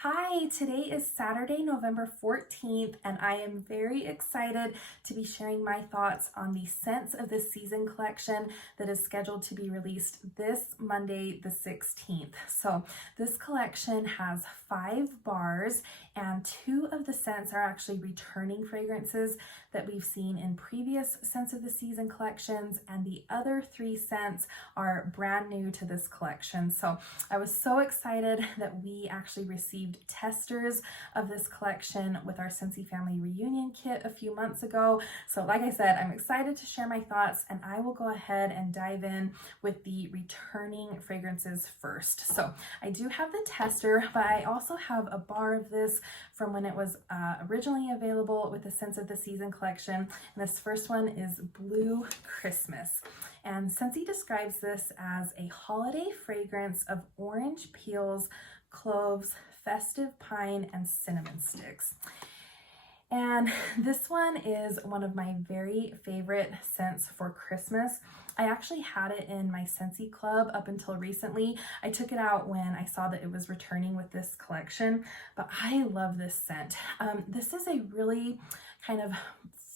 Hi, today is Saturday, November 14th, and I am very excited to be sharing my thoughts on the Scents of the Season collection that is scheduled to be released this Monday, the 16th. So this collection has 5 bars, and 2 of the scents are actually returning fragrances that we've seen in previous Scents of the Season collections, and the other 3 scents are brand new to this collection. So I was so excited that we actually received testers of this collection with our Scentsy family reunion kit a few months ago. So like I said, I'm excited to share my thoughts, and I will go ahead and dive in with the returning fragrances first. So I do have the tester, but I also have a bar of this from when it was originally available with the Scents of the Season collection. And this first one is Blue Christmas. And Scentsy describes this as a holiday fragrance of orange peels, cloves, festive pine, and cinnamon sticks. And this one is one of my very favorite scents for Christmas. I actually had it in my Scentsy club up until recently. I took it out when I saw that it was returning with this collection, but I love this scent. This is a really kind of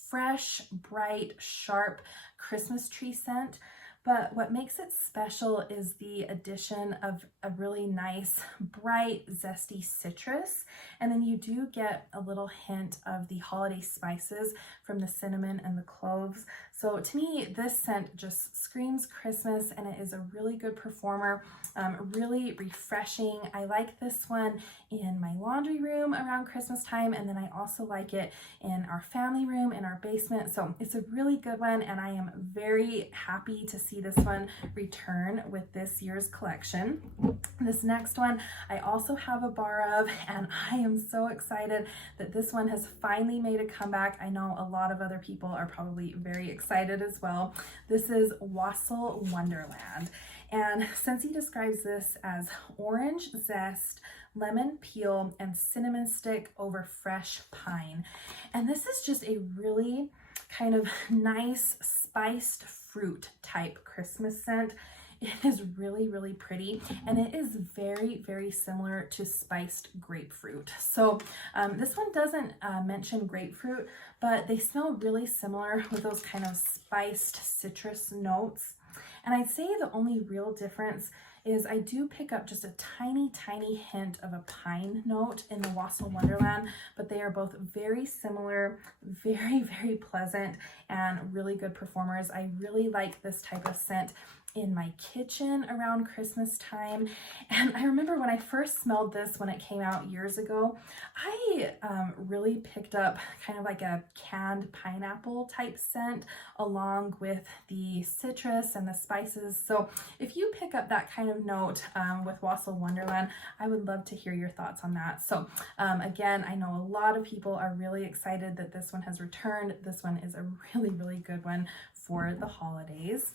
fresh, bright, sharp Christmas tree scent. But what makes it special is the addition of a really nice, bright, zesty citrus. And then you do get a little hint of the holiday spices from the cinnamon and the cloves. So to me, this scent just screams Christmas, and it is a really good performer, really refreshing. I like this one in my laundry room around Christmas time, and then I also like it in our family room, in our basement. So it's a really good one, and I am very happy to see this one return with this year's collection. This next one I also have a bar of, and I am so excited that this one has finally made a comeback. I know a lot of other people are probably very excited as well. This is Wassail Wonderland, and Scentsy describes this as orange zest, lemon peel, and cinnamon stick over fresh pine. And this is just a really kind of nice spiced fruit type Christmas scent. It is really, really pretty, and it is very, very similar to spiced grapefruit. So this one doesn't mention grapefruit, but they smell really similar with those kind of spiced citrus notes. And I'd say the only real difference is I do pick up just a tiny, tiny hint of a pine note in the Wassail Wonderland, but they are both very similar, very, very pleasant, and really good performers. I really like this type of scent in my kitchen around Christmas time. And I remember when I first smelled this when it came out years ago, I really picked up kind of like a canned pineapple type scent along with the citrus and the spices. So if you pick up that kind of note with Wassail Wonderland, I would love to hear your thoughts on that. So again, I know a lot of people are really excited that this one has returned. This one is a really, really good one for the holidays.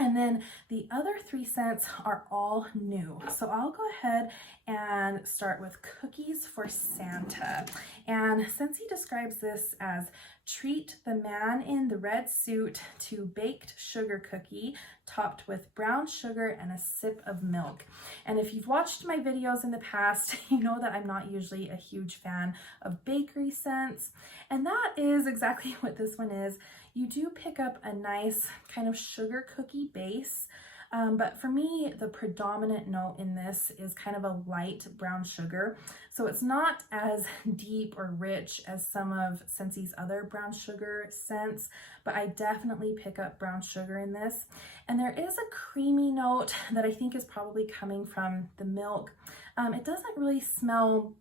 And then the other 3 scents are all new. So I'll go ahead and start with Cookies for Santa. And Scentsy describes this as treat the man in the red suit to baked sugar cookie topped with brown sugar and a sip of milk. And if you've watched my videos in the past, you know that I'm not usually a huge fan of bakery scents. And that is exactly what this one is. You do pick up a nice kind of sugar cookie base, but for me, the predominant note in this is kind of a light brown sugar. So it's not as deep or rich as some of Scentsy's other brown sugar scents, but I definitely pick up brown sugar in this. And there is a creamy note that I think is probably coming from the milk. It doesn't really smell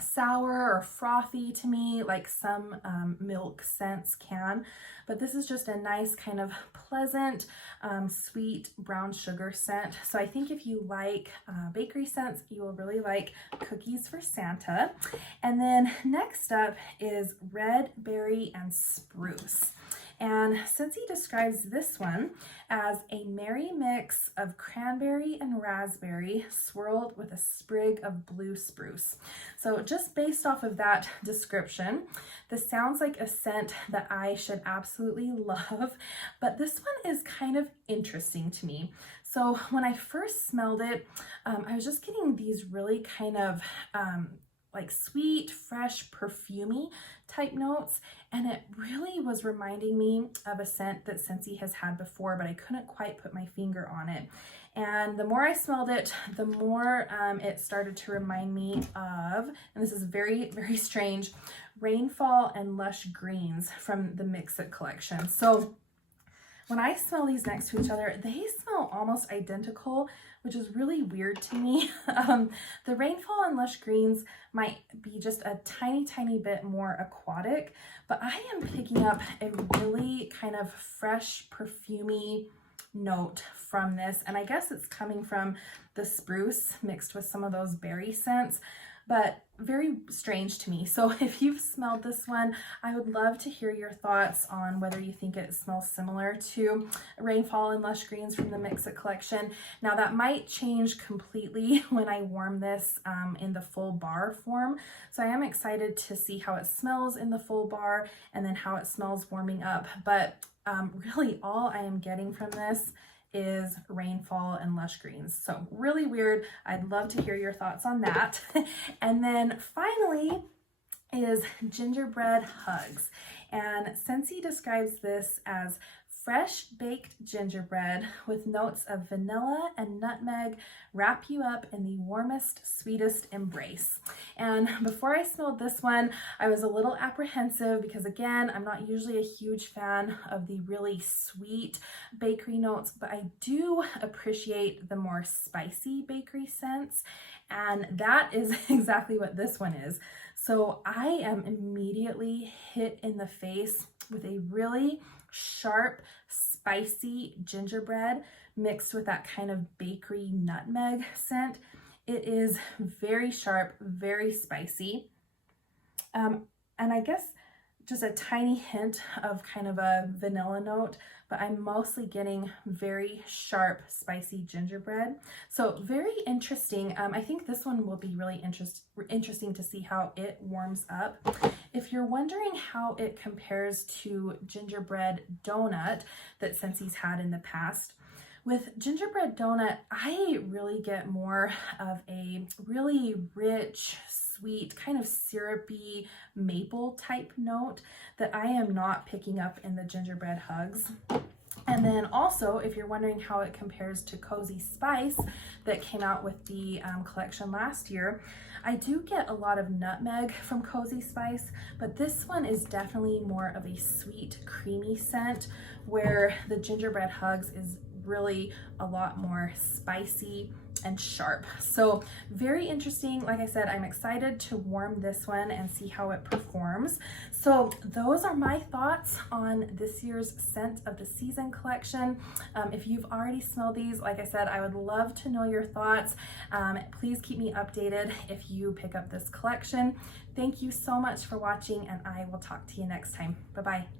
sour or frothy to me like some milk scents can, but this is just a nice kind of pleasant sweet brown sugar scent. So I think if you like bakery scents, you will really like Cookies for Santa. And then next up is Red Berry and Spruce. And Scentsy describes this one as a merry mix of cranberry and raspberry swirled with a sprig of blue spruce. So just based off of that description, this sounds like a scent that I should absolutely love, but this one is kind of interesting to me. So when I first smelled it, I was just getting these really kind of like sweet, fresh, perfumey type notes, and it really was reminding me of a scent that Scentsy has had before, but I couldn't quite put my finger on it. And the more I smelled it, the more it started to remind me of, and this is very, very strange, Rainfall and Lush Greens from the Mix It collection. So when I smell these next to each other, they smell almost identical, which is really weird to me. The Rainfall and Lush Greens might be just a tiny, tiny bit more aquatic, but I am picking up a really kind of fresh, perfumey note from this. And I guess it's coming from the spruce mixed with some of those berry scents, but very strange to me. So if you've smelled this one, I would love to hear your thoughts on whether you think it smells similar to Rainfall and Lush Greens from the Mix It collection. Now that might change completely when I warm this in the full bar form. So I am excited to see how it smells in the full bar and then how it smells warming up. But really all I am getting from this is Rainfall and Lush Greens. So really weird. I'd love to hear your thoughts on that. And then finally is Gingerbread Hugs. And Scentsy describes this as fresh baked gingerbread with notes of vanilla and nutmeg wrap you up in the warmest, sweetest embrace. And before I smelled this one, I was a little apprehensive because again, I'm not usually a huge fan of the really sweet bakery notes, but I do appreciate the more spicy bakery scents. And that is exactly what this one is. So I am immediately hit in the face with a really sharp, spicy gingerbread mixed with that kind of bakery nutmeg scent. It is very sharp, very spicy. And I guess just a tiny hint of kind of a vanilla note, but I'm mostly getting very sharp, spicy gingerbread. So very interesting. I think this one will be really interesting to see how it warms up. If you're wondering how it compares to gingerbread donut that Scentsy's had in the past, with gingerbread donut, I really get more of a really rich, sweet, kind of syrupy maple type note that I am not picking up in the Gingerbread Hugs. And then also, if you're wondering how it compares to Cozy Spice that came out with the collection last year, I do get a lot of nutmeg from Cozy Spice, but this one is definitely more of a sweet, creamy scent, where the Gingerbread Hugs is really a lot more spicy and sharp. So very interesting. Like I said, I'm excited to warm this one and see how it performs. So those are my thoughts on this year's Scent of the Season collection. If you've already smelled these, like I said, I would love to know your thoughts. Please keep me updated if you pick up this collection. Thank you so much for watching, and I will talk to you next time. Bye-bye.